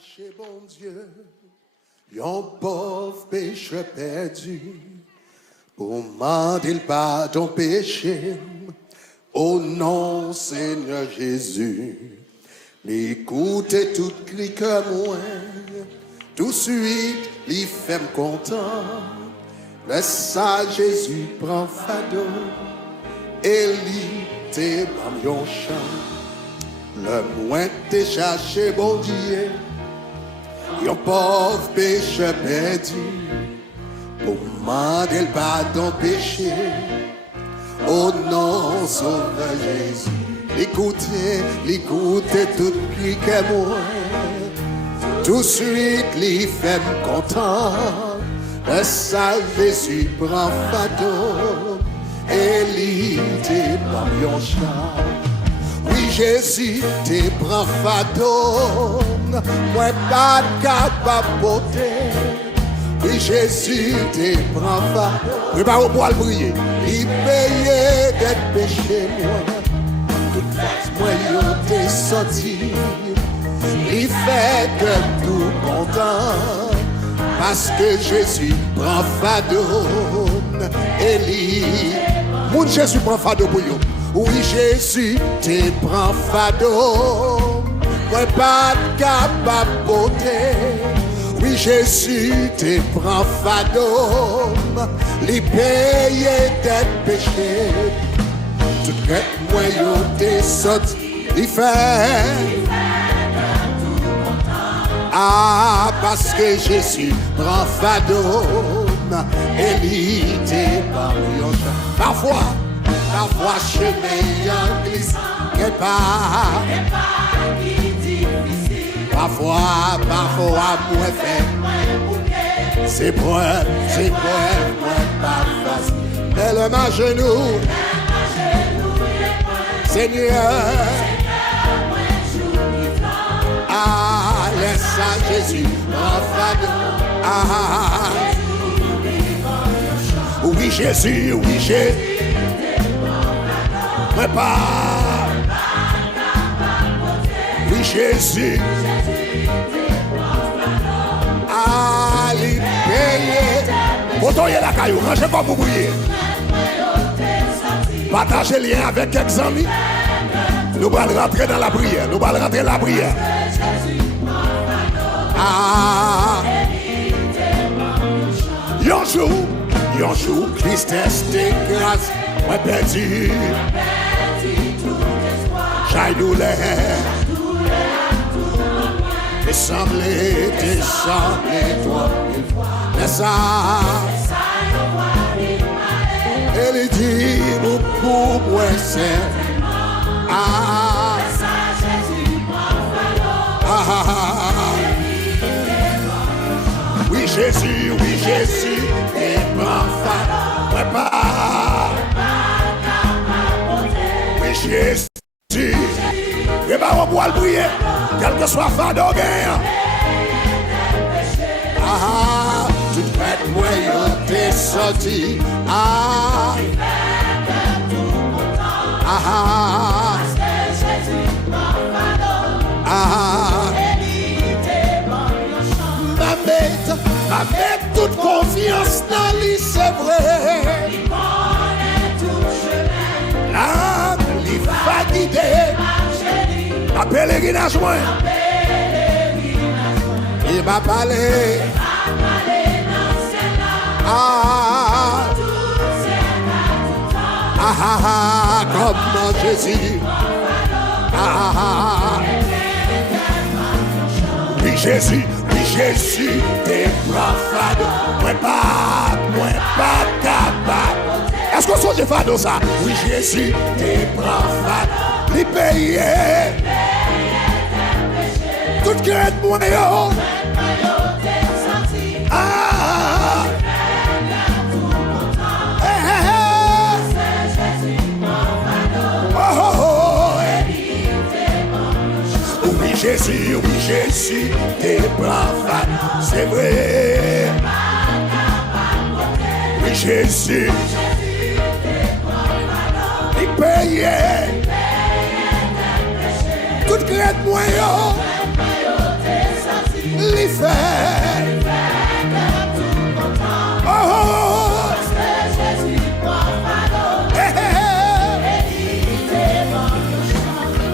Chez bon Dieu, yon pauvre pécheur perdu, pour demander le pardon péché, au nom Seigneur Jésus. L'écoutez tout cri que moi, tout de suite, il fait me content. Laisse ça Jésus prend fado, et lui te bam yon chant. Le moins t'es cherché bon Dieu, yon pauvre pécheur perdu, pour demander le pardon péché, au nom Sauveur Jésus. L'écoutez tout cri que moi, tout de suite l'y fait me content. Le ça Jésus prend fado, et l'y te bam yon chant. Oui, Jésus, te prend fado, moi pas capable porter. Oui, Jésus, te prend fado. Prépare pour le briller. Il paye d'être péché, moi. Toute face, moi, yo t'ai sorti. Il fait que tout content. Parce que Jésus prend fado. Et lui, mon Jésus prend fado pour vous. Oui, Jésus, te prend fado, moi pas capable porter. Oui, Jésus, te prend fado, li paye d'être péché. Tout que moi yo te sorti, il fait. Ah, parce que Jésus prend fado, et li te parfois chemin en glisse, et pas qui difficile. Parfois, moi fait. C'est pour moi pas facile. Mais le ma genou, Seigneur, ah, laisse ça Jésus, oui Jésus, oui Jésus. Prépare. Oui, Jésus. Allez, payez. Potoyez la caillou, rangez pas pour bouiller. Partagez le lien avec quelques amis. Nous allons rentrer dans la prière. Nous allons rentrer dans la prière. Ah. Yon jour, tristesse, grâce. Moi perdu, j'ai douleur, et semblé, toi, mais ça, elle dit, pour moi, c'est, oui, Jésus, et prend fado, moi pas. Jésus, et bah on boit le briller, quel que soit fado gain. Ah, tout prête moi yo t'es sorti. Ah, ah, ah, ma mettre toute confiance dans lui, c'est vrai. Il connaît tout chemin. Là, il va guider. À pèlerinage, moi. Il va parler. Ah, ah, comme Jésus. Ah, oui, Jésus, t'es fado. Moi pas capable. Est-ce qu'on songe fado ça? Oui, Jésus, t'es fado. Il paye. Tout crête moi yo. Ah. Jésus, t'es fado, c'est vrai. Oui, Jésus, il paye. Toute crête moi yo. les fait. Oh, oh, oh.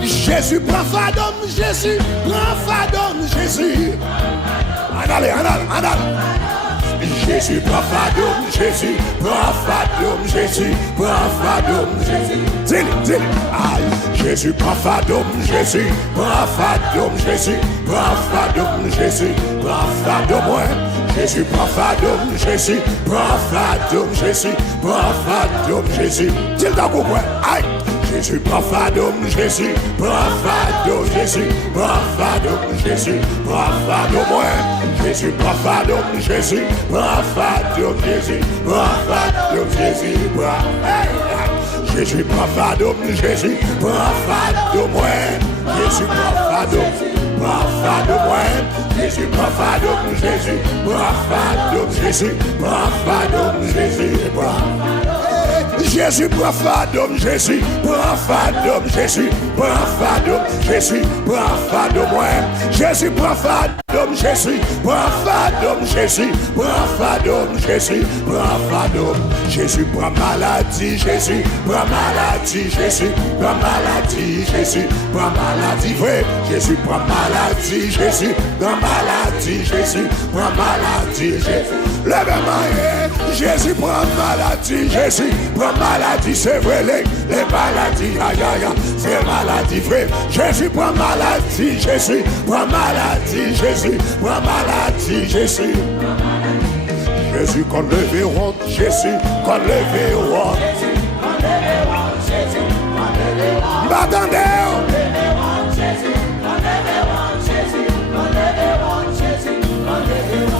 Jésus prend fadom, Jésus prend fadom, Jésus. Allez. Jésus prend fadom, Jésus prend fadom, Jésus prend fadom, Jésus. Dis-le. Aïe. Jésus prend fadom, Jésus prend fadom, Jésus prend fadom, Jésus prend fadom, ouais. Jésus prend fadom, Jésus prend fadom, Jésus prend fadom, Jésus. Dis-le dans le coin. Aïe. Jésus prend fadom, Jésus prend fadom, Jésus prend fadom, Jésus prend fadom, ouais. Jésus prend fadom, Jésus prend fadom, Jésus prend fadom, Jésus prend. Jésus prend fadom, Jésus prend fadom, ouais. Jésus prend fadom, ouais. Jésus prend fadom, Jésus prend fadom, Jésus prend fadom, Jésus prend. Jésus prend fadom, Jésus prend fadom, Jésus prend fadom, Jésus prend fadom, ouais. Jésus prend fadom, Jésus prend fadom, Jésus prend fadom, Jésus prend fadom. Jésus prend maladie, Jésus prend maladie, Jésus prend maladie, Jésus prend maladie, vrai. Jésus prend maladie, Jésus prend maladie, Jésus prend maladie, Jésus. Lève-moi, Jésus prend maladie, Jésus prend maladie, c'est vrai, les maladies, aïe, c'est maladie, vrai. Jésus prend maladie, Jésus prend maladie, Jésus prend maladie, Jésus. Jésus qu'on le verra, Jésus qu'on le verra. M'attendez.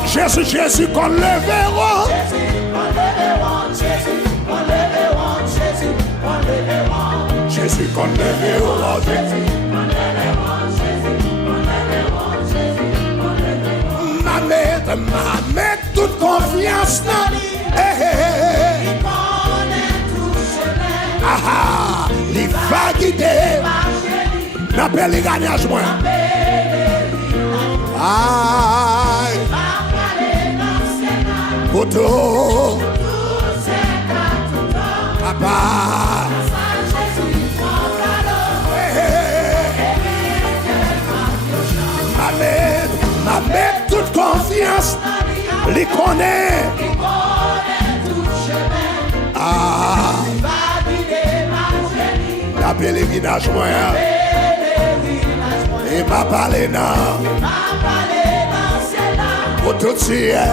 Jésus qu'on le verra. Jésus qu'on le verra. Ma mettre toute confiance dans lui. Il va guider. N'appelle les gagnages moi. Aïe. Poto. Papa. Ma mettre toute confiance. Les connaît. La pèlerinage moi. Et ma parlé non. Pour tout ciel.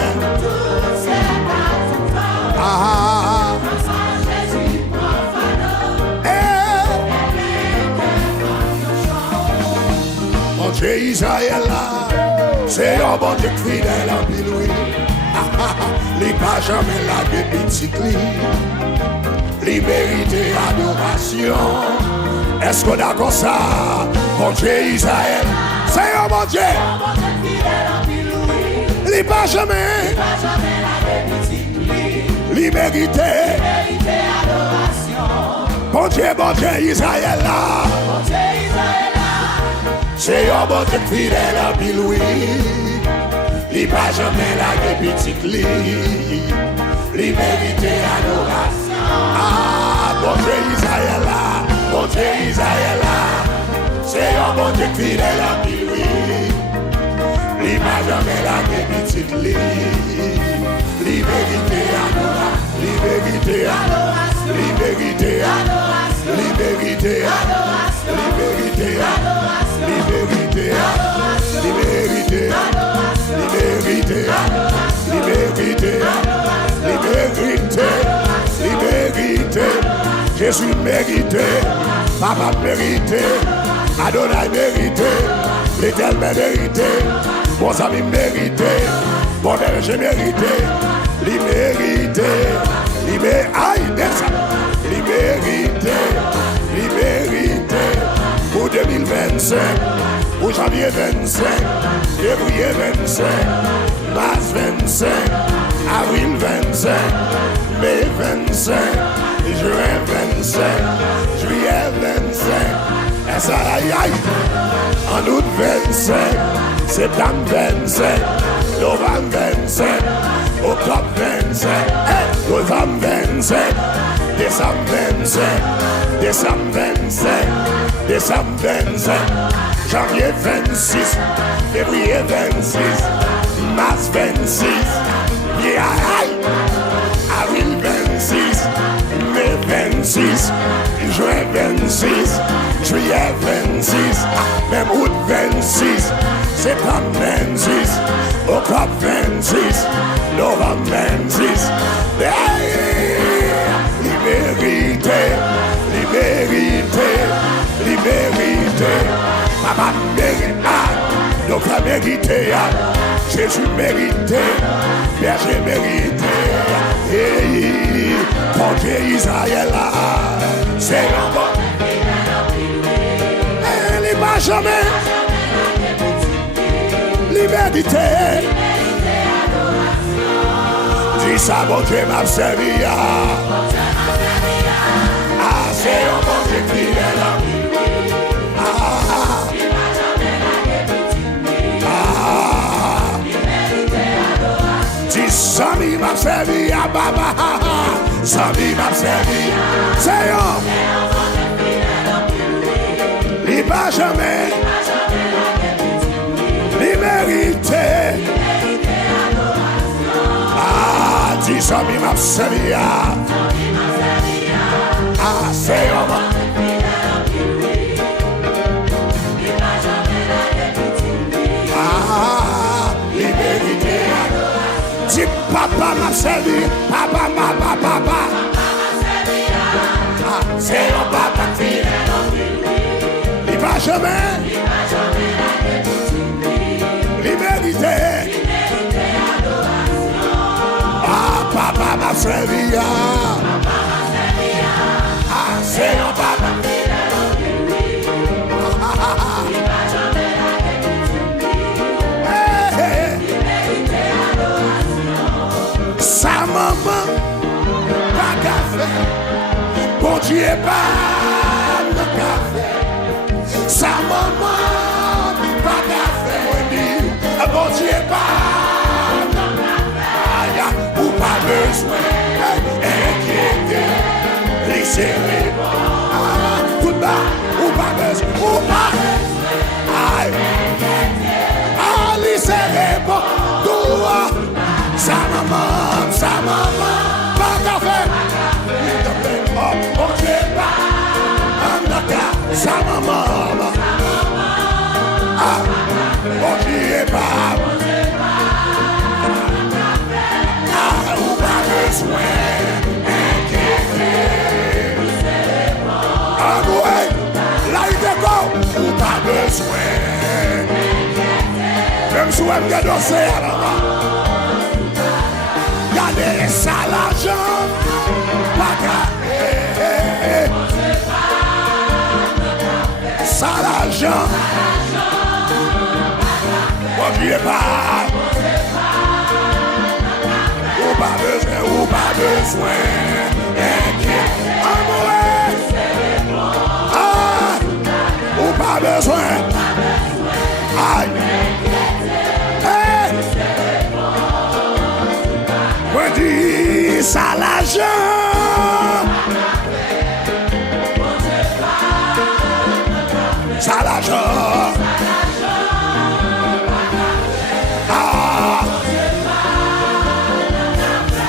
Mon Dieu Israël là, c'est un bon Dieu fidèle en biloui. Il pas jamais la petite li. Il mérite adoration. Est-ce qu'on a comme ça? Mon Dieu Israël, c'est un bon Dieu. Il pas jamais la petite li. Il mérite adoration. Bon Dieu Israël là. C'est un bon Dieu fidèle en biloui. Il pas jamais la petite li. Il mérite adoration. Bon Dieu Israël là. Bon Dieu Israël là. C'est un bon Dieu fidèle en biloui. Il pas jamais la petite li. Il mérite adoration. Il mérite adoration. Il mérite adoration. Il mérite adoration. Il mérite adoration. Liberté, liberté, liberté, liberté, liberté, liberté. Jésus mérité, Papa mérité, Adonai mérité, l'Éternel mérité, mon ami mérité, mon berger mérité, liberté, liberté, liberté. Pour 2025, pour janvier 25, février 25, mars 25, avril 25, mai 25, juin 25, juillet 25, Aïe, aïe. En août 25, septembre 25, novembre 25, octobre 25, novembre 25, décembre 25, décembre 25, décembre 25, janvier 26, février 26, mars 26, avril 26, mai 26, juin 26, juillet 26, même août 26, septembre 26, octobre 26, novembre 26. Liberté, liberté, liberté. Papa mérite, donc la mérité, Jésus mérité, berger mérité. Et mon Dieu Israël, c'est un bon. Elle n'est pas jamais. Liberté. Dis ça, mon Dieu m'a servi. Ah, c'est un bon Dieu fidèle. Sami m'a servi à Baba, Sami m'a servi, c'est un, il va jamais, il mérite. Ah, dis Sami m'a servi à, ah, c'est un. Papa m'a servi, papa m'a papa. Ah, c'est un papa fidèle. Il va jamais. Il mérite. Ah, papa m'a servi. Ah, c'est un papa fidèle. Sa maman, pas café. Bon Dieu, pas de café. Sa maman, pas café. Bon Dieu, pas de café. Ou pas besoin d'inquiéter. Laissez-les. Tout bas, ou pas besoin. Ou pas besoin. Ah, laissez-les. Tout. Sa maman, pas café. Bon Dieu, pas sa maman. Ah, bon Dieu, pas. Ah, ou pas besoin d'inquiéter. Ah, ouais, là il décore, ou pas besoin d'inquiéter. Je me souviens de danser à la regardez ça l'argent, ça l'argent, bon Dieu pas, ou pas besoin, ou pas besoin, aïe. Dis ça l'argent. Ça l'argent. Ah.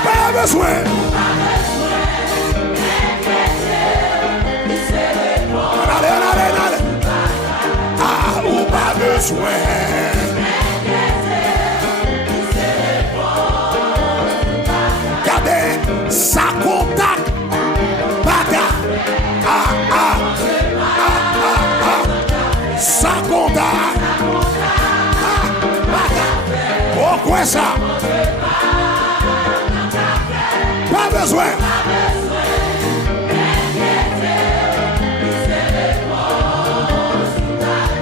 Pas besoin. Allez. Ah, ou pas besoin. Ça contact, baga, ça contact, pourquoi ça? Pas besoin.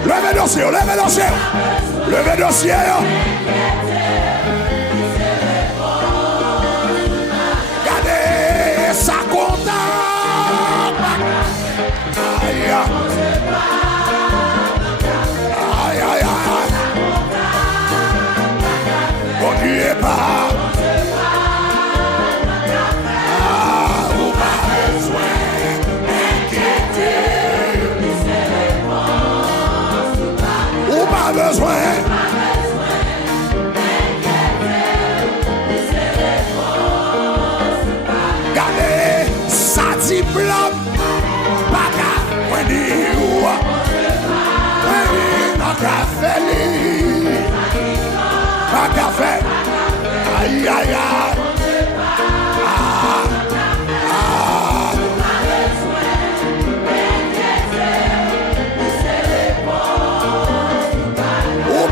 Levez le dossier, levez le dossier. Ça compte. diplôme, pas qu'à venir ou dans café, pas qu'à faire. Aïe, aïe, aïe.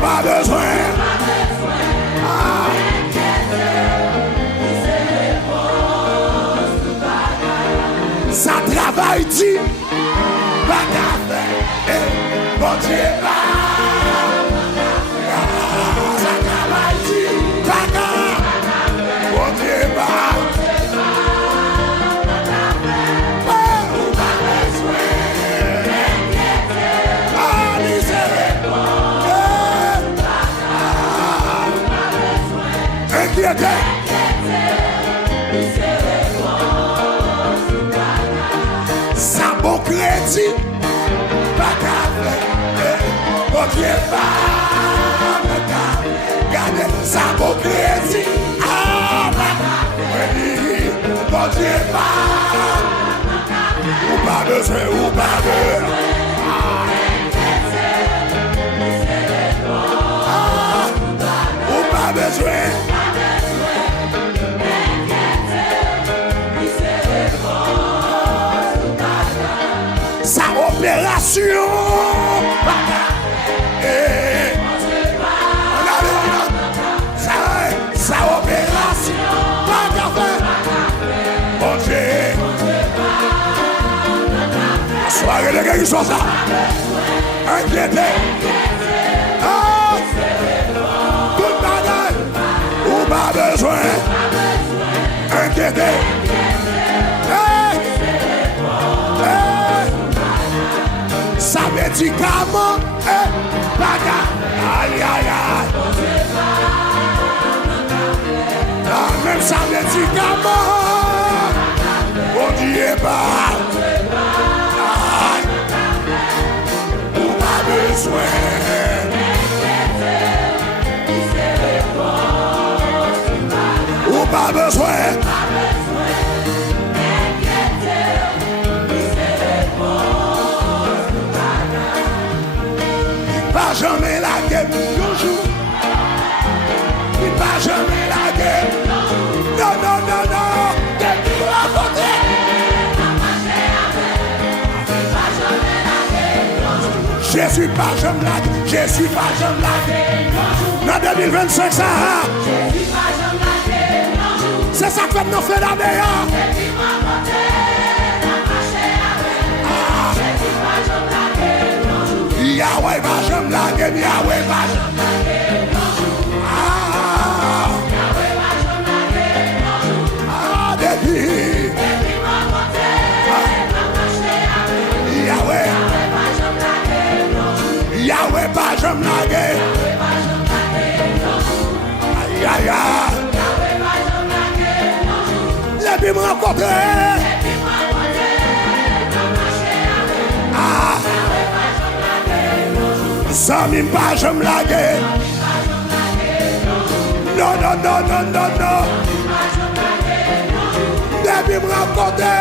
Pas besoin. Ça travaille dit, pas qu'à faire. Bon Dieu, ça travaille dit, pas qu'à. Bon Dieu, pas besoin. Inquiété. Ça bon crédit, pas qu'à faire. Bon Dieu, pas gardez ça bon crédit. Bon Dieu, ou pas besoin, ou pas besoin. Ou pas besoin. Sa opération. Sa opération. Pas qu'à faire. Bon Dieu. Soirée de guérison ça. Inquiété. Toute bagaille. Ou pas besoin. Inquiété. Sa médicament est bagarre. Aïe, aïe, aïe. Même sa médicament, on dit pas. Ou pas besoin. Ou pas besoin. Jamais la guerre, toujours. Il va jamais la guerre. Non, non, non, non. Depuis la côté. Jésus pas jamais la guerre. Jésus pas jamais la guerre. Dans 2025, ça. Jésus pas jamais la guerre. C'est ça que nous fait la meilleure. Yahweh va jamais la guerre, Yahweh va jamais la guerre. Yahweh va jamais la guerre. Depuis ma côté, Yahweh va jamais la guerre. Yahweh va jamais la guerre. Aïe aïe aïe. Yahweh va jamais la guerre. Depuis ma côté. Ça m'y pas, je me laguer. Non, non, non, non, non, non. Depuis me raconter.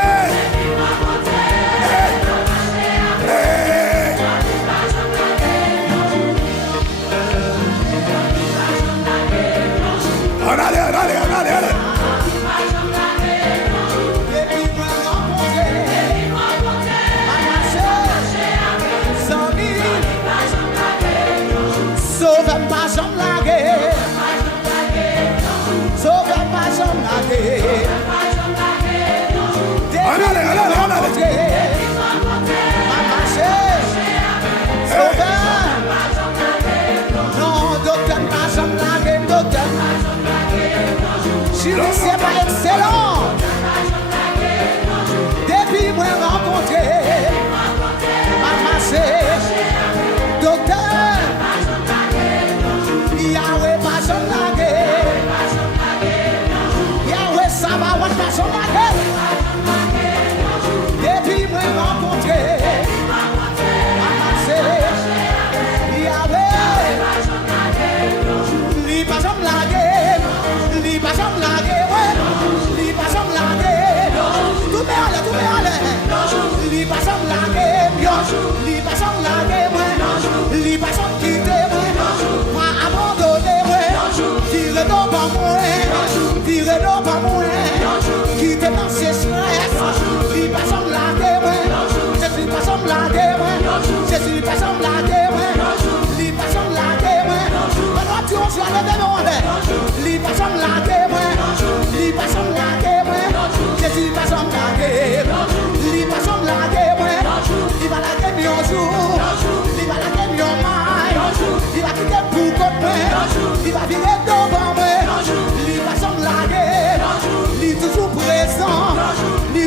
Allez. Sauve pas j'en laguer. Sauve pas j'en laguer. Allez.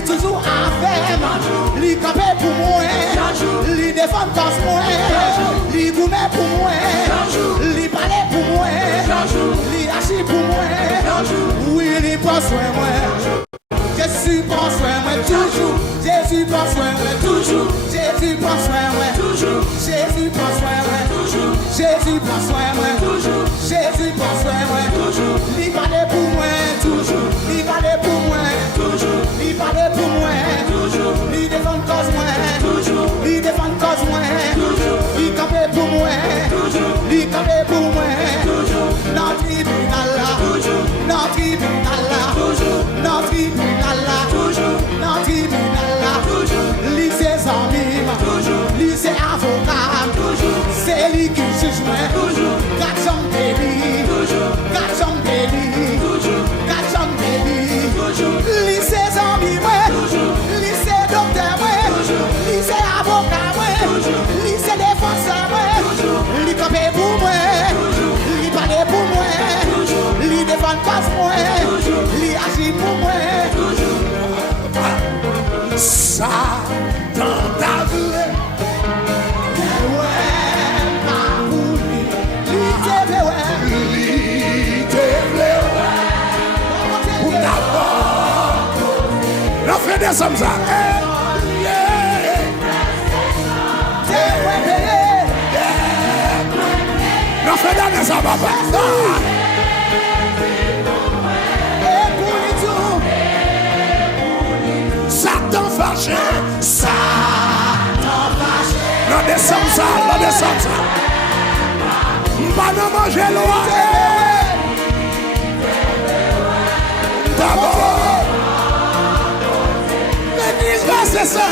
toujours avec moi. Li campé pour moi. Li défend cause moi. Li gourmet pour moi. Li parler pour moi. Li agit pour moi. Oui, li prend soin moi. Jésus prend soin moi toujours. Jésus prend soin moi toujours. Jésus prend soin moi toujours. Jésus prend soin moi toujours. Jésus prend soin moi toujours. Jésus prend soin moi toujours. Li parler pour moi toujours. Li parler pour moi toujours. Li parler pour moi toujours. Li défend cause moi toujours. Li défend cause moi toujours. Li camper pour moi toujours. Li camper pour moi toujours. Dans tribunal là toujours. Dans tribunal là toujours. Dans tribunal là toujours. Dans tribunal là toujours. Li c'est amis toujours. Li c'est avocat toujours. C'est lui qui juge moi toujours. Garçon délit toujours. Garçon délit toujours. Garçon délit toujours. Li c'est amis moi toujours. Li c'est docteur moi toujours. Li c'est avocat moi toujours. Li c'est défenseur moi toujours. Li campé pour moi toujours. Li parler pour moi toujours. Li défend face moi toujours. Li agit pour moi toujours. Ça dans ta vie. On fait des sommes ça. On fait des sommes papa. Satan fâché. Satan fâché. On descend ça, on descend ça. Pas de manger loin. D'abord, l'église va c'est ça.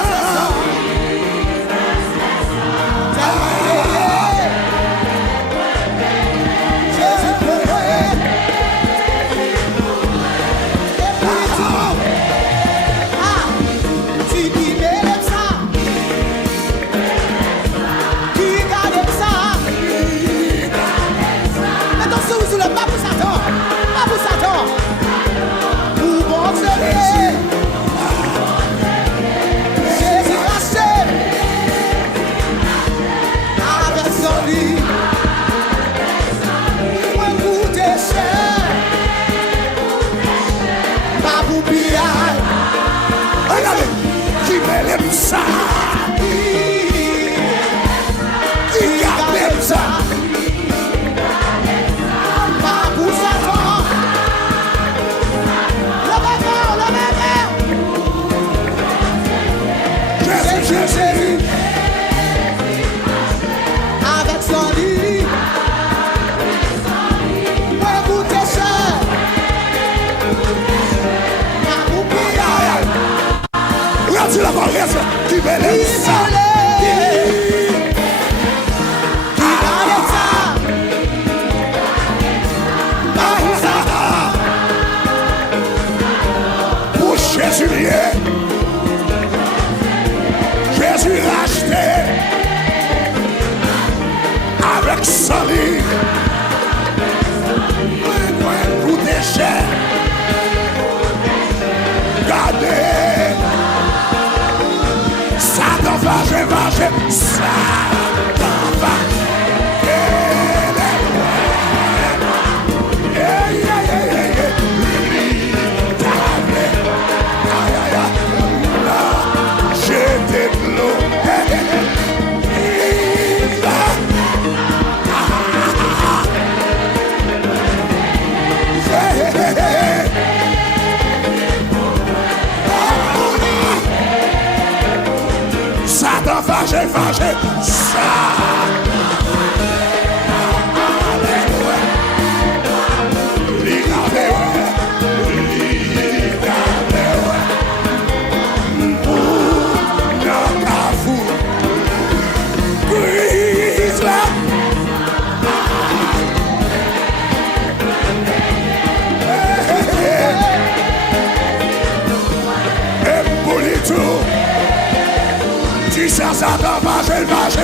Ça, il y a même ça. Pas pour Satan. Le bébé. Jésus. Avec son lit. Moi, écoutez ça. Pas pour pire. Regarde la paresse qui belle ça. Pour Jésus lié. Jésus racheté avec son lit. Pour déchets. Gardez. Satan va, Satan va. J'étais de l'eau. Satan fâché, ça. Satan fâché.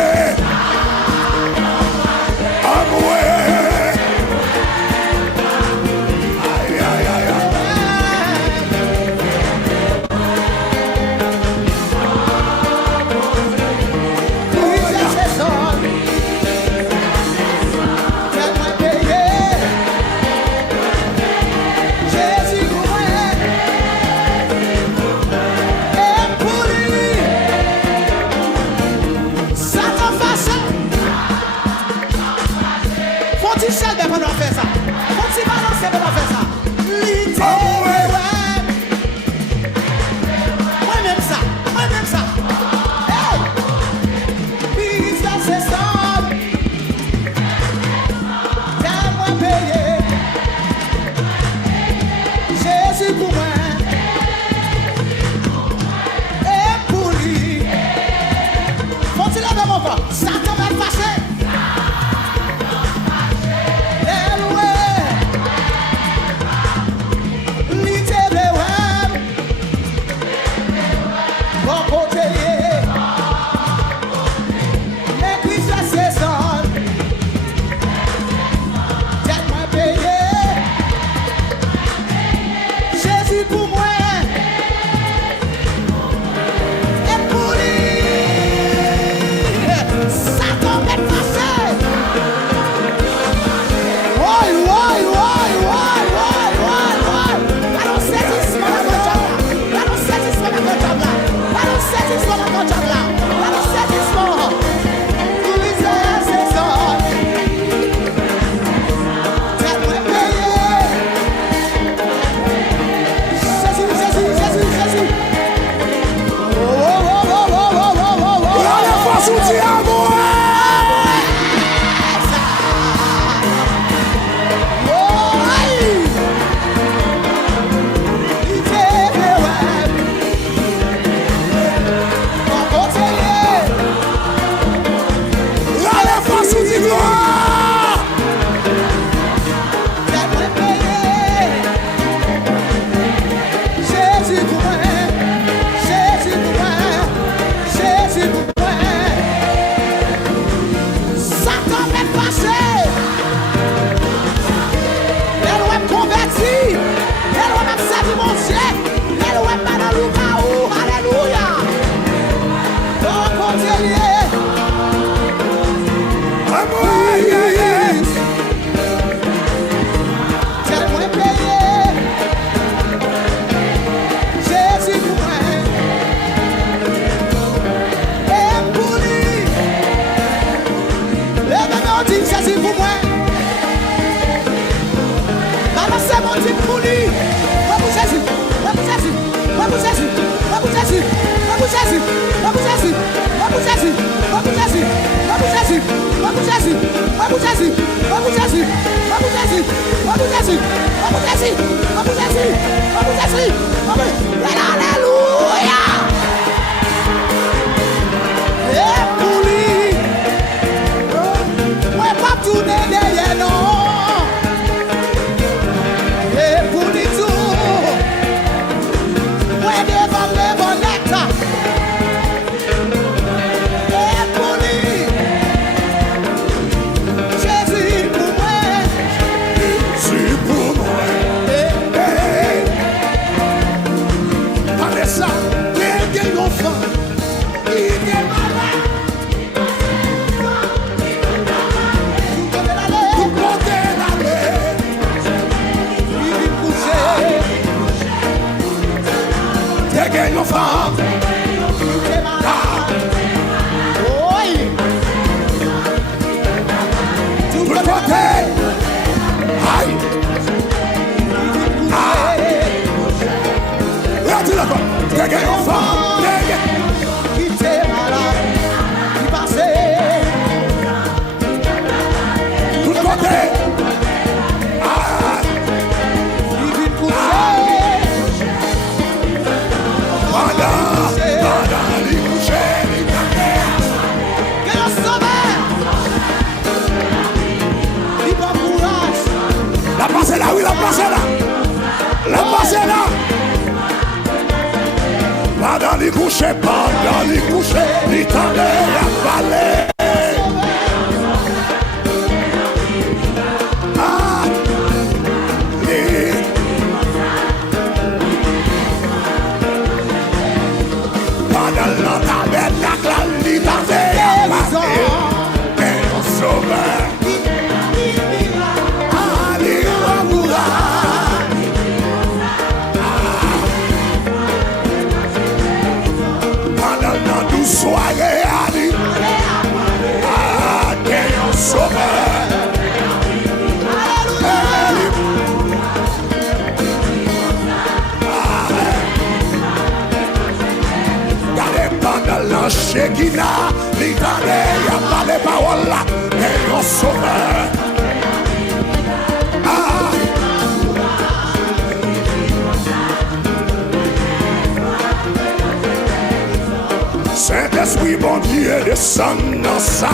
Saint-Esprit, bon Dieu, descend dans sa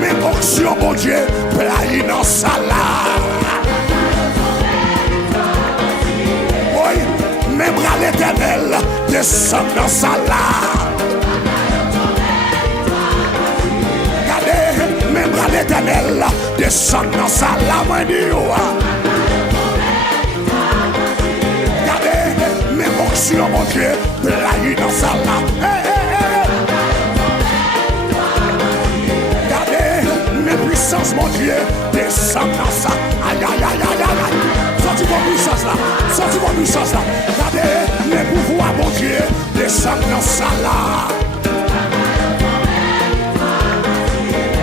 mais onction, bon Dieu, plaie dans sa oui, même bras l'éternel, descend dans sa regardez, même bras l'éternel, descend dans sa moi sur mon Dieu, plaie dans sa regardez, mes puissances, mon Dieu, descend dans ça. Aïe, aïe, aïe, aïe, aïe. Sorti ton puissance. puissance là. Sorti mon puissance là. Regardez, les pouvoirs, mon Dieu, descendent dans ça là.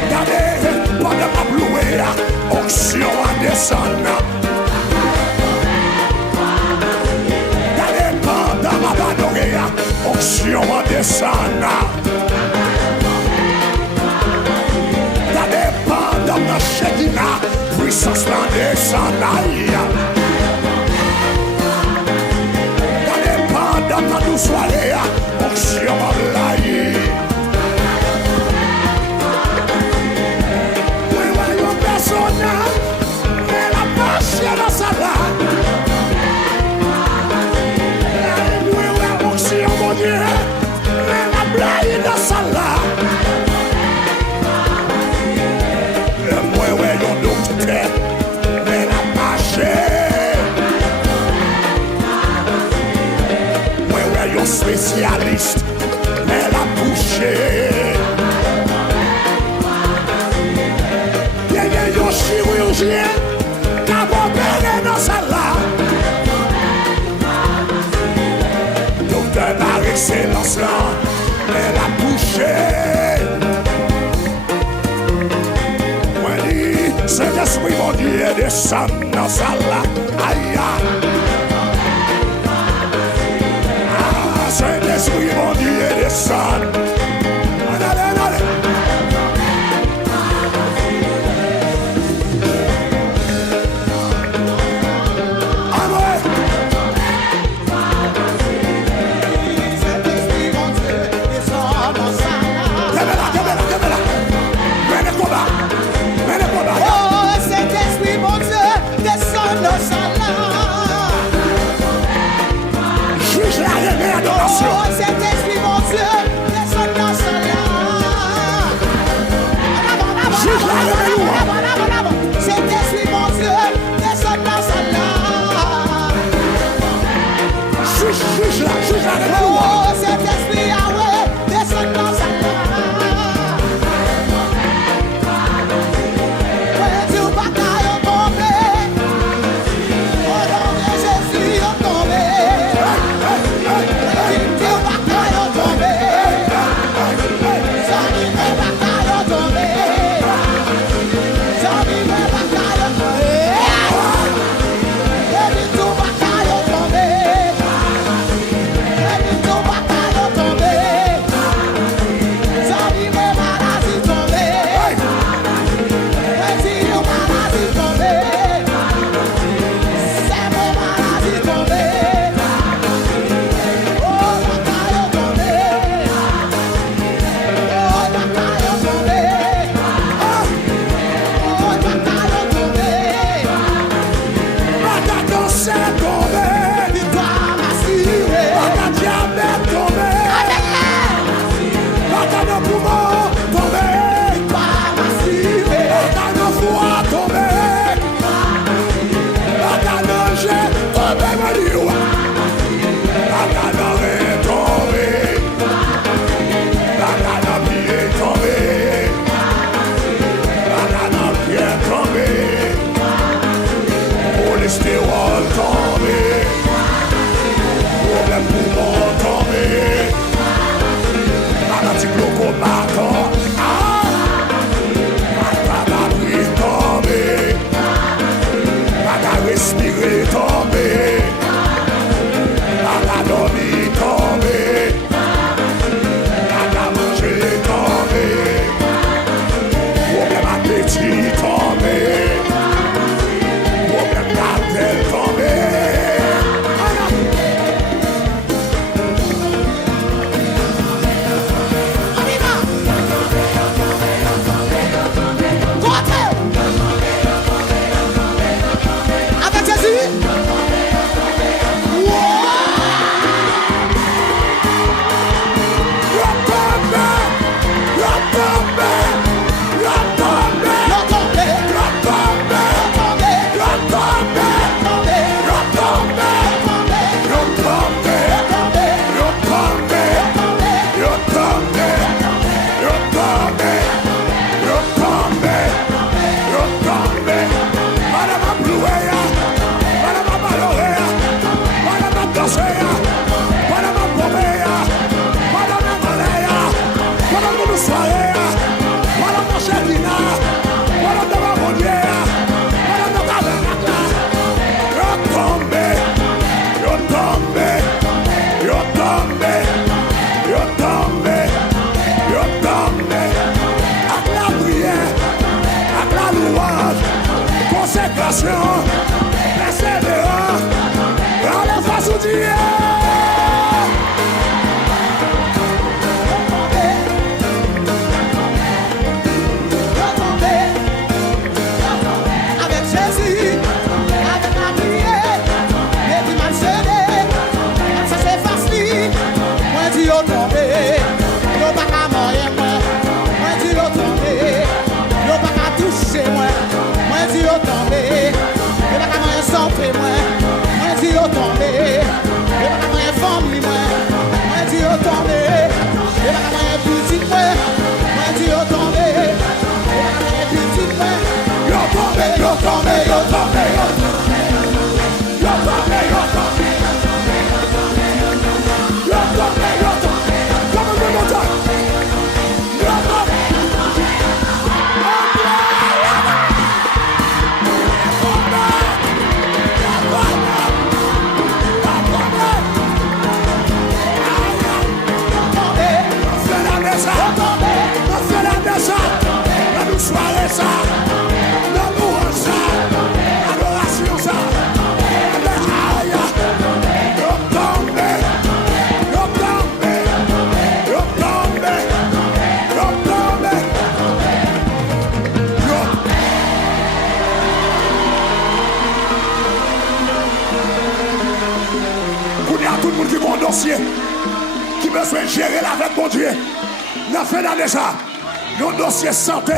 Regardez, pendant ma loué, onction à descendre. Regardez, pendant ma badoré, onction à descendre. Regardez, pendant ma chédina, puissance là descendre. Dans ma douce soirée, onction à l'aïe. Oui, voyons personne, mais la marche dans sa là. Oui, onction, mon Dieu, mais la blague dans sa là. Oui, voyons docteur, mais la marche. Yo spécialiste, mais la bouchée. Y'a yo chirurgien, qui a opéré dans sa là. Docteur par excellence là, mais la bouchée. Moi dit, cet esprit mon Dieu descend dans sa là. Aïe aïe. Saint-Esprit, mon Dieu, descend. Allez, allez. Amen. Saint-Esprit, mon Dieu, descend dans sa là. Débela. Venez combat. Oh, Saint-Esprit, mon Dieu, descend dans sa là. Qui besoin de gérer avec mon Dieu. N'a fait dans déjà. Nos dossiers santé.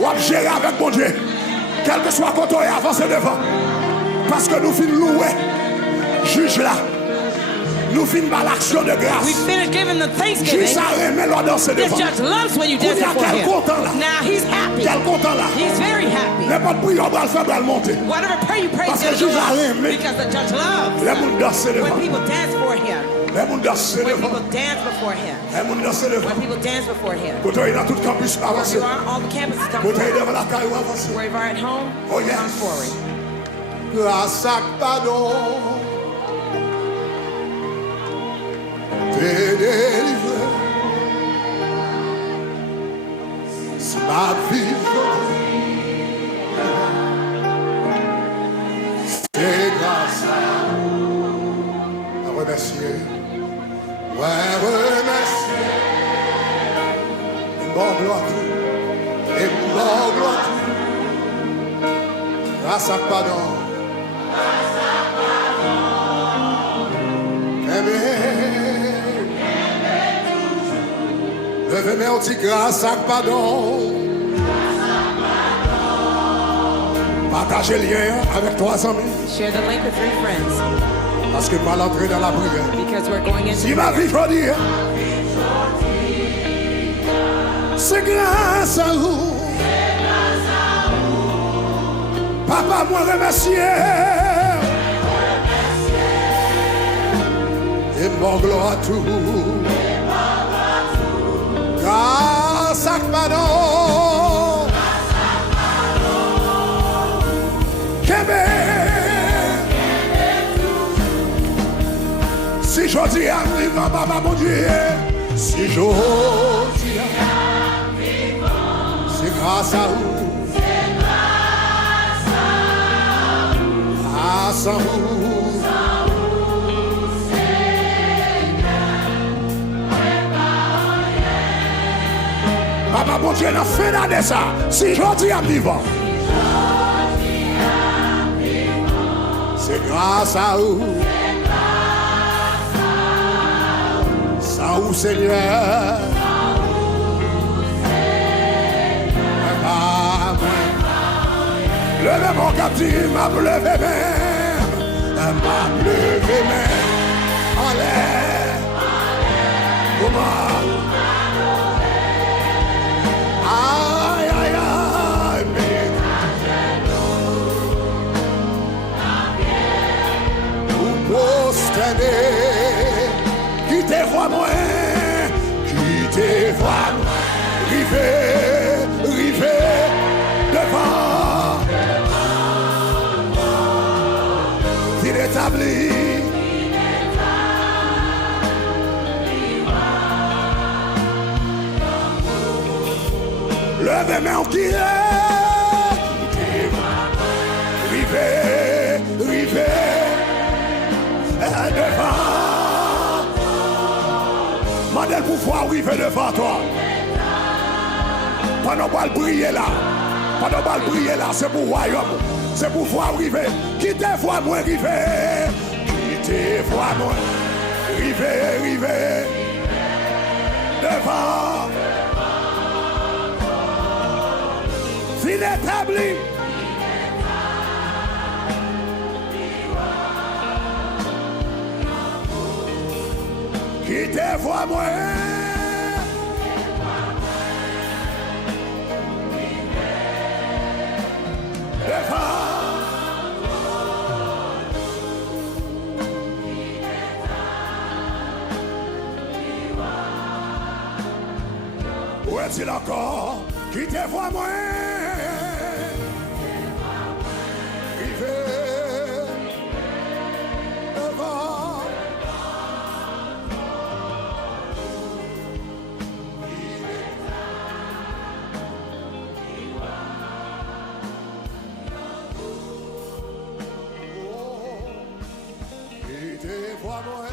Ou à gérer avec mon Dieu. Quel que soit quand on est avancé devant. Parce que nous finissons louer. Juge là. Nous finissons par l'action de grâce. We finished giving the thanksgiving. This judge loves when you dance before him. Now he's happy. He's very happy. Whatever prayer you pray is going to go up. Because the judge loves when people dance for him. When people dance before him. When people dance before him. Where you are, all the campuses come forward. Where you are at home, come forward. Grâce à pardon, t'es délivré. Si ma vie c'est grâce à vous. Remercier. Ouais, remercier. Bon gloire. Et bon gloire. Grâce à pardon. Levez-moi au petit grâce à pardon. Partagez le lien avec 3 amis. Share the link with 3 friends. Parce que je vais entrer dans la prière. Because we're going into Si ma vie aujourd'hui, c'est grâce à vous. Papa, moi remercier. Et mon gloire à tout. Grâce à pardon. Si je dis à vivre, papa mon Dieu. Si je dis à vivre, c'est grâce à vous. Grâce à vous. Papa, mon Dieu, n'a fait là de ça. Si je dis à vivre, c'est grâce à vous. Sans vous, Seigneur. Levez mon captif, m'a levé même. M'a levé même. Allez. Comment? Aïe, aïe, aïe, mais vous postez, quittez-moi moi, quittez-moi, rivez devant, qu'il établit. Levez-moi qui est. Rivez devant. demandez le pouvoir arriver devant toi. Pendant qu'on briller là. Pendant qu'on briller là, c'est pour le royaume. C'est pour pouvoir arriver. Quittez voix moi arriver. Quittez voix moi. Arriver. Devant. Fin établi. Quittez voix moi. Où est-il encore? Quittez voix moi. Quittez voix moi.